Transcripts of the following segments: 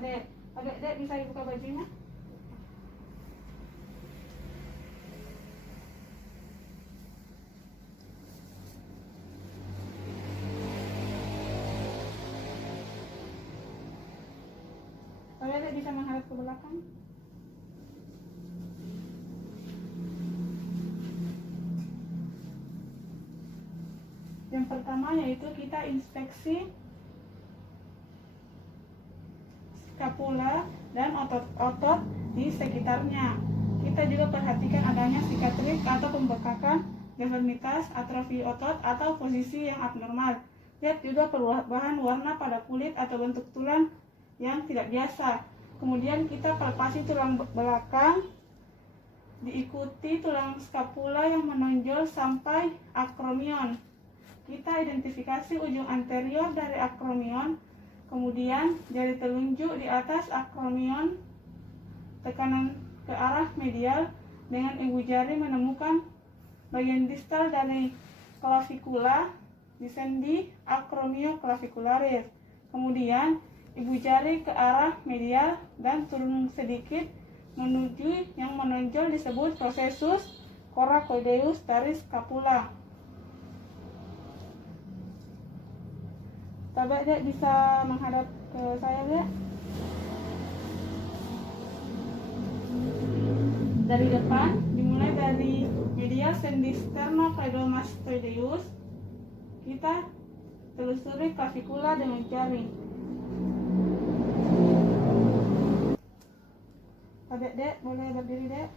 Dek. Dek bisa dibuka bajunya? Dek bisa menghadap ke belakang. Yang pertama yaitu kita inspeksi skapula dan otot-otot di sekitarnya. Kita juga perhatikan adanya sikatrik atau pembekakan, deformitas, atrofi otot atau posisi yang abnormal. Lihat juga perubahan warna pada kulit atau bentuk tulang yang tidak biasa. Kemudian kita palpasi tulang belakang, diikuti tulang skapula yang menonjol sampai akromion. Kita identifikasi ujung anterior dari akromion, kemudian jari telunjuk di atas akromion, tekanan ke arah medial dengan ibu jari menemukan bagian distal dari clavikula di sendi acromioclavicularis. Kemudian ibu jari ke arah medial dan turun sedikit menuju yang menonjol disebut processus coracoideus dari scapula. Coba Dek bisa menghadap ke saya Dek. Dari depan, dimulai dari medial sendi sternocleidomastoideus, kita telusuri clavikula dengan jari. Dek, boleh berdiri Dek.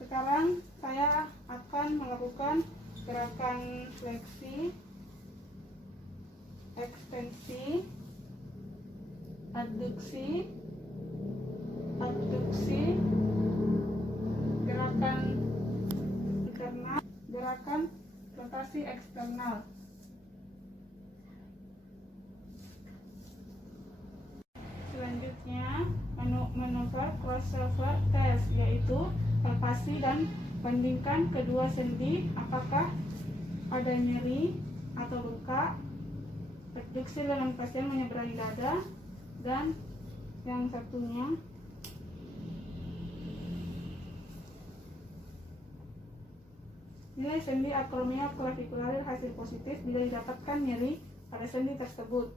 Sekarang saya akan melakukan gerakan fleksi, ekstensi, adduksi, abduksi, gerakan internal, gerakan rotasi eksternal. Selanjutnya manuver crossover test, yaitu palpasi dan bandingkan kedua sendi apakah ada nyeri atau bengkak. Abduksi dengan pasien menyeberangi dada, dan yang satunya nilai sendi acromioclavicularis hasil positif bila didapatkan nyeri pada sendi tersebut.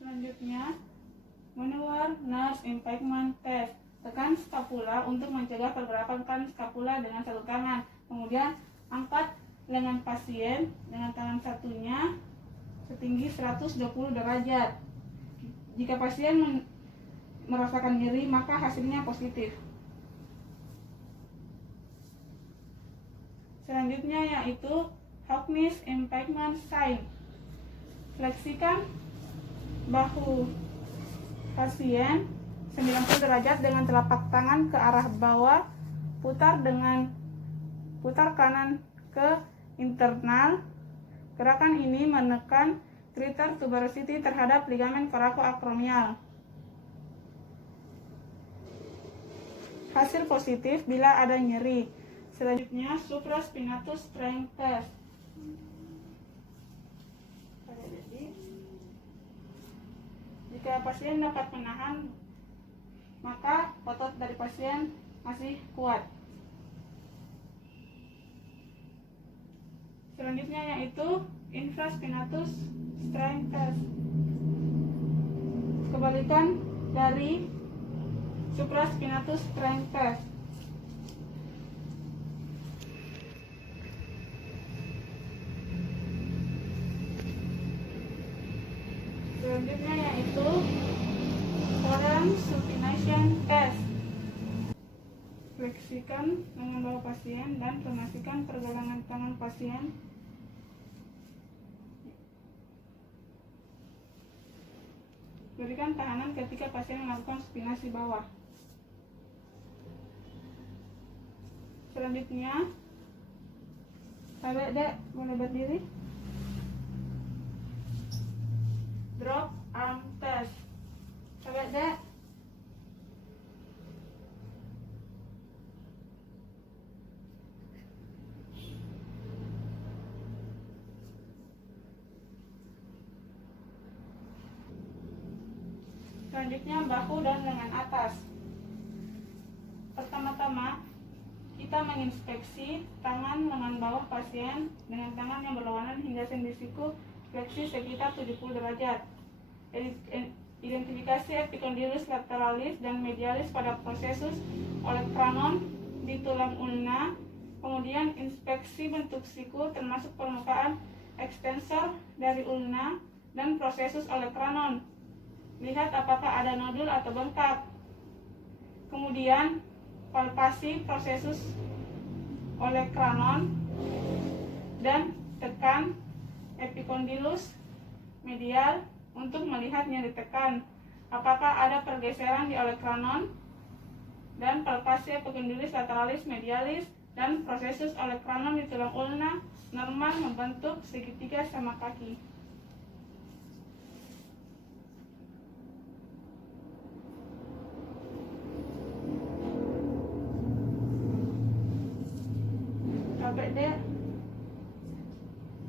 Selanjutnya maneuver nurse impingement test. Tekan skapula untuk mencegah pergerakan skapula dengan satu tangan. Kemudian angkat lengan pasien dengan tangan satunya setinggi 120 derajat. Jika pasien merasakan nyeri, maka hasilnya positif. Selanjutnya yaitu Hawkins impingement sign. Fleksikan bahu pasien 90 derajat dengan telapak tangan ke arah bawah, putar kanan ke internal. Gerakan ini menekan greater tuberosity terhadap ligamen coracoacromial. Hasil positif bila ada nyeri. Selanjutnya supraspinatus strength test. Jika pasien dapat menahan, maka otot dari pasien masih kuat. Selanjutnya yaitu infraspinatus strength test. Kebalikan dari supraspinatus strength test. Selanjutnya yaitu forearm supination test. Fleksikan lengan bawah pasien dan promosikan pergelangan tangan pasien. Berikan tahanan ketika pasien melakukan supinasi bawah. Selanjutnya, Dek boleh berdiri. Drop arm test. Dek. Selanjutnya bahu dan lengan atas. Pertama-tama kita menginspeksi tangan lengan bawah pasien dengan tangan yang berlawanan hingga sendi siku fleksi sekitar 70 derajat. Identifikasi epicondylus lateralis dan medialis pada prosesus olecranon di tulang ulna. Kemudian inspeksi bentuk siku termasuk permukaan ekstensor dari ulna dan prosesus olecranon. Lihat apakah ada nodul atau bengkak. Kemudian palpasi prosesus olecranon dan tekan epicondylus medial untuk melihat nyeri tekan. Apakah ada pergeseran di olecranon dan palpasi epicondylus lateralis medialis dan prosesus olecranon di tulang ulna normal membentuk segitiga sama kaki.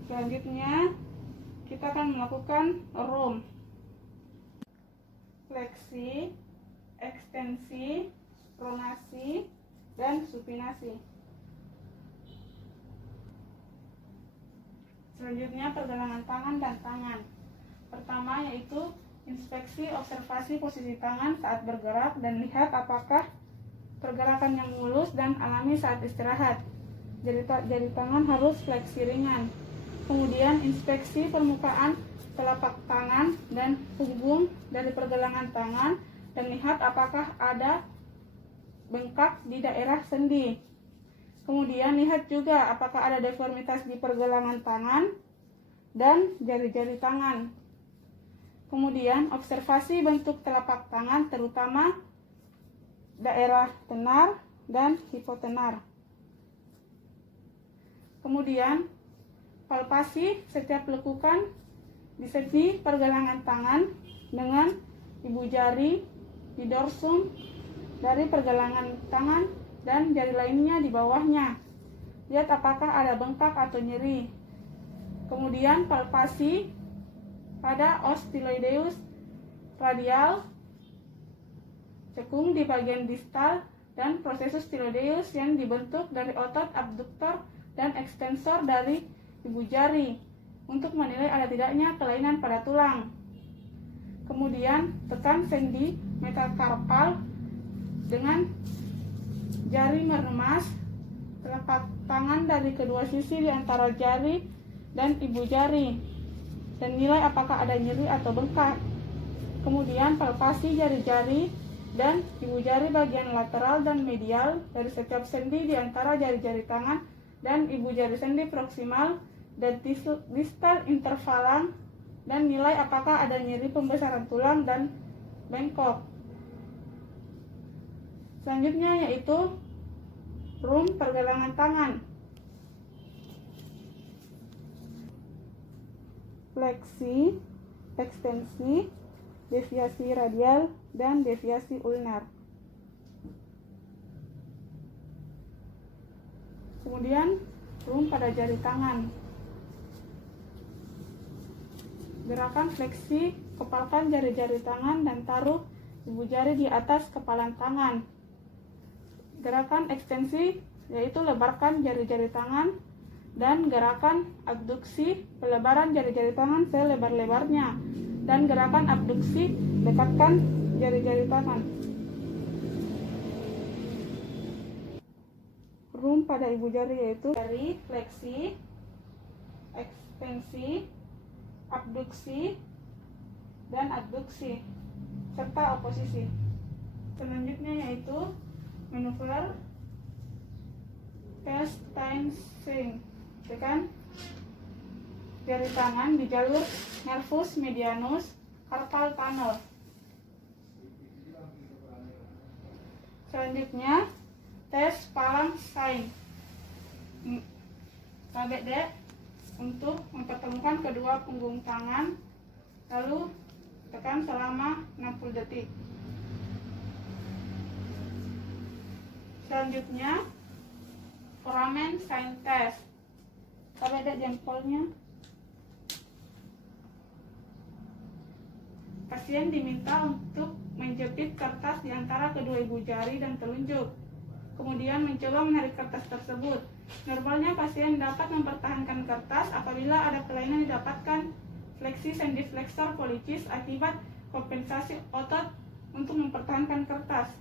Selanjutnya kita akan melakukan room, fleksi, ekstensi, pronasi, dan supinasi. Selanjutnya pergelangan tangan dan tangan. Pertama yaitu inspeksi observasi posisi tangan saat bergerak dan lihat apakah pergerakan yang mulus dan alami saat istirahat. Jari tangan harus fleksi ringan. Kemudian inspeksi permukaan telapak tangan dan punggung dari pergelangan tangan dan lihat apakah ada bengkak di daerah sendi. Kemudian lihat juga apakah ada deformitas di pergelangan tangan dan jari-jari tangan. Kemudian observasi bentuk telapak tangan terutama daerah tenar dan hipotenar. Kemudian palpasi setiap lekukan di sendi pergelangan tangan dengan ibu jari di dorsum dari pergelangan tangan dan jari lainnya di bawahnya. Lihat apakah ada bengkak atau nyeri. Kemudian palpasi pada os styloideus radial, cekung di bagian distal, dan prosesus styloideus yang dibentuk dari otot abduktor dan ekstensor dari ibu jari untuk menilai ada tidaknya kelainan pada tulang. Kemudian tekan sendi metakarpal dengan jari meremas telapak tangan dari kedua sisi di antara jari dan ibu jari dan nilai apakah ada nyeri atau bengkak. Kemudian palpasi jari-jari dan ibu jari bagian lateral dan medial dari setiap sendi di antara jari-jari tangan dan ibu jari sendi proksimal dan distal intervalang dan nilai apakah ada nyeri pembesaran tulang dan bengkok. Selanjutnya yaitu room pergelangan tangan, fleksi, ekstensi, deviasi radial, dan deviasi ulnar. Kemudian room pada jari tangan, gerakan fleksi, kepalkan jari-jari tangan dan taruh ibu jari di atas kepalan tangan. Gerakan ekstensi yaitu lebarkan jari-jari tangan, dan gerakan abduksi pelebaran jari-jari tangan selebar-lebarnya, dan gerakan abduksi dekatkan jari-jari tangan. Room pada ibu jari yaitu jari, fleksi, ekstensi, abduksi, dan adduksi, serta oposisi. Selanjutnya yaitu manuver Festeinsing. Tekan jari tangan di jalur nervus medianus carpal tunnel. Selanjutnya tes palang sign KBD untuk mempertemukan kedua punggung tangan, lalu tekan selama 60 detik. Selanjutnya foramen sign test. KBD jempolnya. Pasien diminta untuk menjepit kertas di antara kedua ibu jari dan telunjuk. Kemudian mencoba menarik kertas tersebut. Normalnya pasien dapat mempertahankan kertas apabila ada kelainan didapatkan fleksi sendiflexor policis akibat kompensasi otot untuk mempertahankan kertas.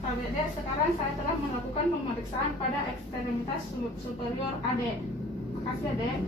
KBD, sekarang saya telah melakukan pemeriksaan pada ekstremitas superior AD. Makasih, Adek.